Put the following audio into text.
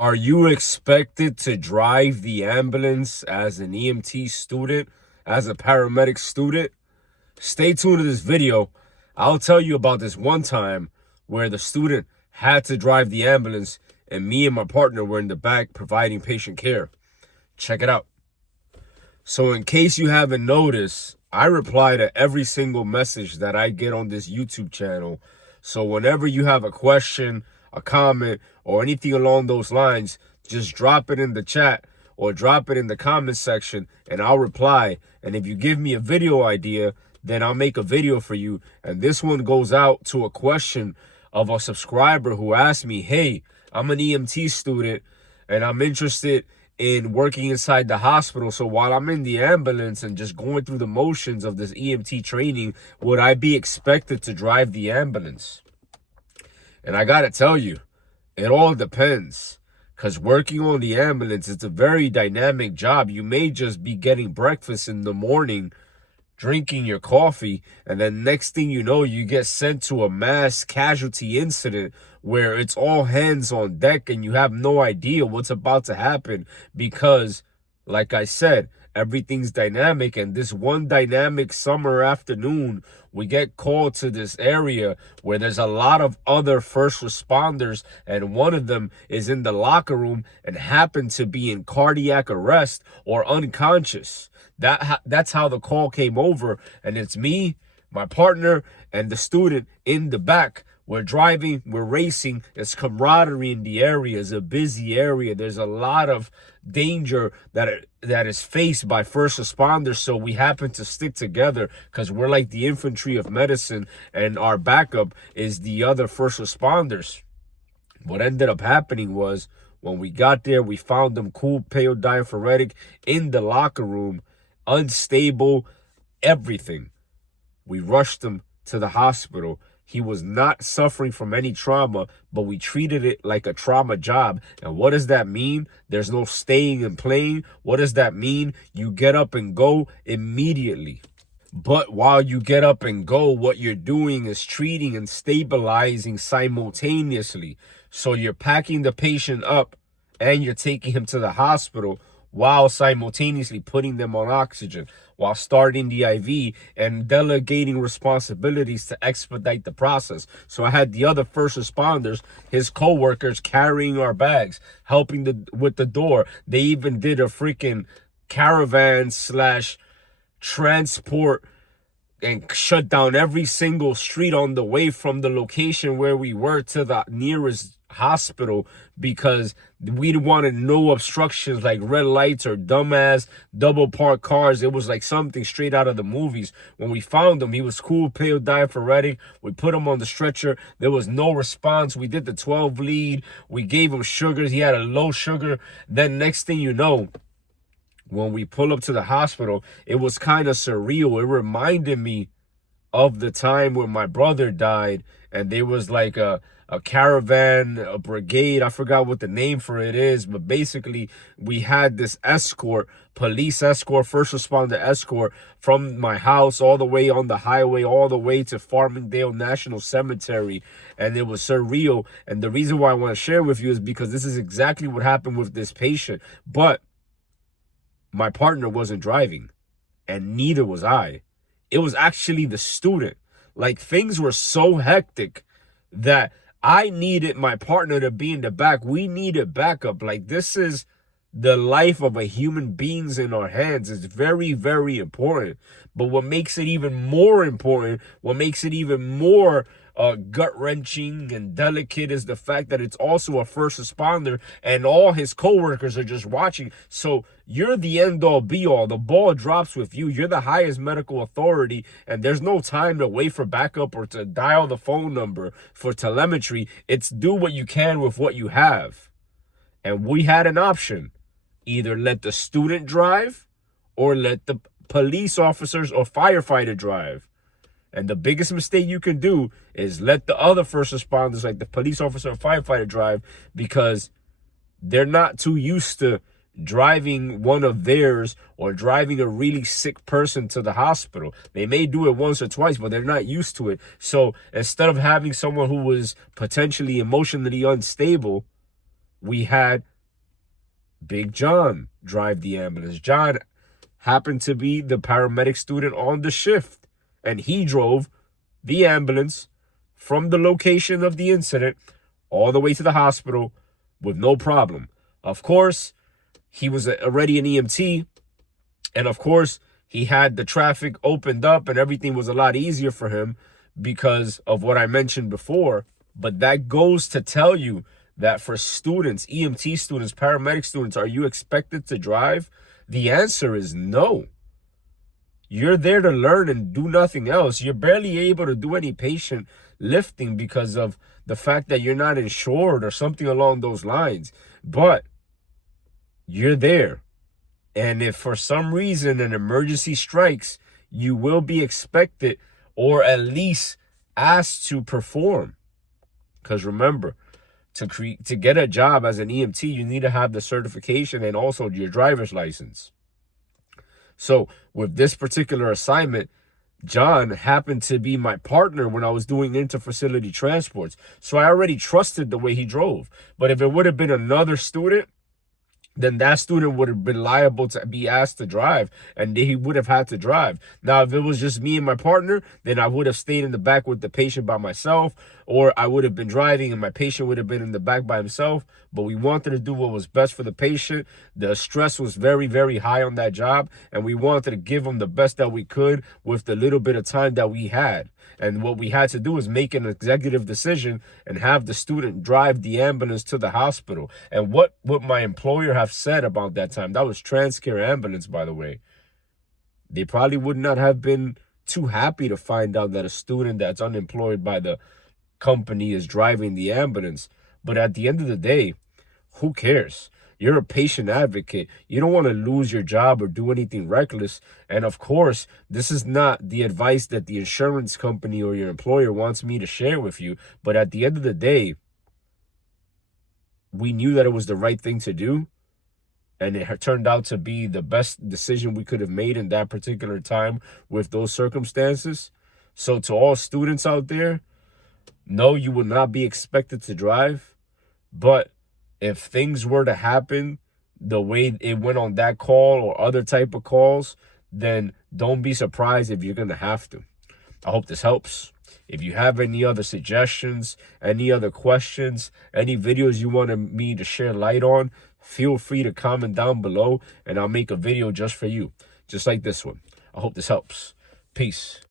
Are you expected to drive the ambulance as an EMT student, as a paramedic student? Stay tuned to this video. I'll tell you about this one time where the student had to drive the ambulance and me and my partner were in the back providing patient care. Check it out. So in case you haven't noticed, I reply to every single message that I get on this YouTube channel. So whenever you have a question, a comment, or anything along those lines, just drop it in the chat or drop it in the comment section and I'll reply. And if you give me a video idea, then I'll make a video for you. And this one goes out to a question of a subscriber who asked me, hey, I'm an EMT student and I'm interested in working inside the hospital. So while I'm in the ambulance and just going through the motions of this EMT training, would I be expected to drive the ambulance? And I gotta tell you, it all depends. Because working on the ambulance, it's a very dynamic job. You may just be getting breakfast in the morning, drinking your coffee, and then next thing you know, you get sent to a mass casualty incident where it's all hands on deck and you have no idea what's about to happen because, like I said, everything's dynamic. And this one dynamic summer afternoon, we get called to this area where there's a lot of other first responders, and one of them is in the locker room and happened to be in cardiac arrest or unconscious. That's how the call came over, and it's me, my partner, and the student in the back. We're driving, we're racing. It's camaraderie in the area. It's a busy area. There's a lot of danger that is faced by first responders. So we happen to stick together because we're like the infantry of medicine, and our backup is the other first responders. What ended up happening was when we got there, we found them cool, pale diaphoretic in the locker room, unstable, everything. We rushed him to the hospital. He was not suffering from any trauma, but we treated it like a trauma job. And what does that mean? There's no staying and playing. What does that mean? You get up and go immediately. But while you get up and go, what you're doing is treating and stabilizing simultaneously. So you're packing the patient up and you're taking him to the hospital while simultaneously putting them on oxygen, while starting the IV and delegating responsibilities to expedite the process. So I had the other first responders, his co-workers, carrying our bags, helping with the door. They even did a freaking caravan / transport and shut down every single street on the way from the location where we were to the nearest hospital because we wanted no obstructions like red lights or dumbass double parked cars. It was like something straight out of the movies. When we found him, he was cool, pale, diaphoretic. We put him on the stretcher. There was no response. We did the 12 lead. We gave him sugars. He had a low sugar. Then next thing you know, when we pull up to the hospital, it was kind of surreal. It reminded me of the time when my brother died, and there was like a caravan, a brigade. I forgot what the name for it is, but basically we had this escort, police escort, first responder escort from my house all the way on the highway, all the way to Farmingdale National Cemetery. And it was surreal. And the reason why I want to share with you is because this is exactly what happened with this patient. But my partner wasn't driving, and neither was I. It was actually the student. Like, things were so hectic that I needed my partner to be in the back. We needed backup. Like, this is the life of a human being's in our hands. It's very, very important. But what makes it even more important, what makes it even more gut-wrenching and delicate is the fact that it's also a first responder and all his co-workers are just watching. So you're the end-all be-all. The ball drops with you. You're the highest medical authority, and there's no time to wait for backup or to dial the phone number for telemetry. It's do what you can with what you have. And we had an option. Either let the student drive or let the police officers or firefighter drive. And the biggest mistake you can do is let the other first responders, like the police officer or firefighter, drive, because they're not too used to driving one of theirs or driving a really sick person to the hospital. They may do it once or twice, but they're not used to it. So instead of having someone who was potentially emotionally unstable, we had Big John drive the ambulance. John happened to be the paramedic student on the shift, and he drove the ambulance from the location of the incident all the way to the hospital with no problem. Of course, he was already an EMT, and of course, he had the traffic opened up and everything was a lot easier for him because of what I mentioned before. But that goes to tell you that for students, EMT students, paramedic students, are you expected to drive? The answer is no. You're there to learn and do nothing else. You're barely able to do any patient lifting because of the fact that you're not insured or something along those lines. But you're there. And if for some reason an emergency strikes, you will be expected or at least asked to perform. Because remember, to get a job as an EMT, you need to have the certification and also your driver's license. So with this particular assignment, John happened to be my partner when I was doing interfacility transports. So I already trusted the way he drove. But if it would have been another student, then that student would have been liable to be asked to drive, and he would have had to drive. Now, if it was just me and my partner, then I would have stayed in the back with the patient by myself, or I would have been driving and my patient would have been in the back by himself. But we wanted to do what was best for the patient. The stress was very, very high on that job, and we wanted to give him the best that we could with the little bit of time that we had. And what we had to do is make an executive decision and have the student drive the ambulance to the hospital. And what would my employer have said about that time? That was Transcare Ambulance, by the way. They probably would not have been too happy to find out that a student that's unemployed by the company is driving the ambulance. But at the end of the day, who cares? You're a patient advocate. You don't want to lose your job or do anything reckless. And of course, this is not the advice that the insurance company or your employer wants me to share with you. But at the end of the day, we knew that it was the right thing to do. And it turned out to be the best decision we could have made in that particular time with those circumstances. So to all students out there, no, you will not be expected to drive. But if things were to happen the way it went on that call or other type of calls, then don't be surprised if you're going to have to. I hope this helps. If you have any other suggestions, any other questions, any videos you wanted me to share light on, feel free to comment down below and I'll make a video just for you, just like this one. I hope this helps. Peace.